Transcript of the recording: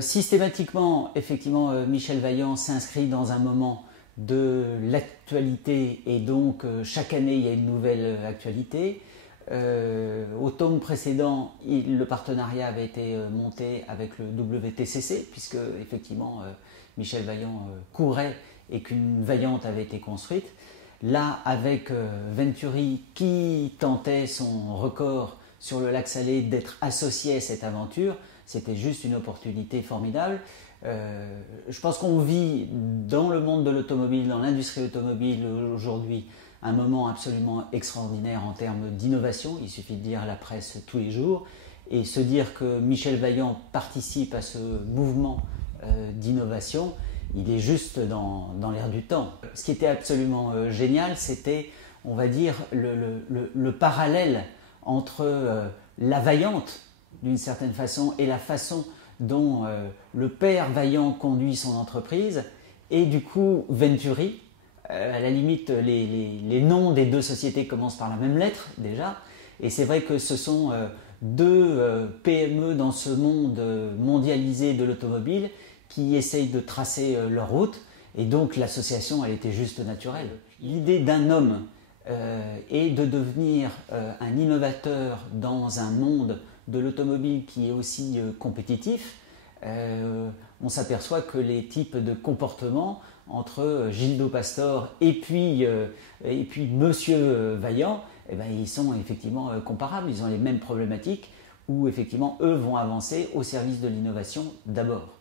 Systématiquement, effectivement, Michel Vaillant s'inscrit dans un moment de l'actualité et donc chaque année il y a une nouvelle actualité. Au tome précédent, le partenariat avait été monté avec le WTCC puisque effectivement Michel Vaillant courait et qu'une Vaillante avait été construite. Là, avec Venturi qui tentait son record sur le lac Salé d'être associé à cette aventure, c'était juste une opportunité formidable. Je pense qu'on vit dans le monde de l'automobile, dans l'industrie automobile aujourd'hui, un moment absolument extraordinaire en termes d'innovation. Il suffit de lire la presse tous les jours et se dire que Michel Vaillant participe à ce mouvement d'innovation, il est juste dans l'air du temps. Ce qui était absolument génial, c'était, on va dire, le parallèle entre la Vaillante, d'une certaine façon, et la façon dont le père Vaillant conduit son entreprise, et du coup Venturi. À la limite, les noms des deux sociétés commencent par la même lettre déjà, et c'est vrai que ce sont deux PME dans ce monde mondialisé de l'automobile qui essayent de tracer leur route, et donc l'association elle était juste naturelle. L'idée d'un homme est de devenir un innovateur dans un monde de l'automobile qui est aussi compétitif. On s'aperçoit que les types de comportements entre Gildo Pastor et puis Monsieur Vaillant, eh ben, ils sont effectivement comparables, ils ont les mêmes problématiques où effectivement eux vont avancer au service de l'innovation d'abord.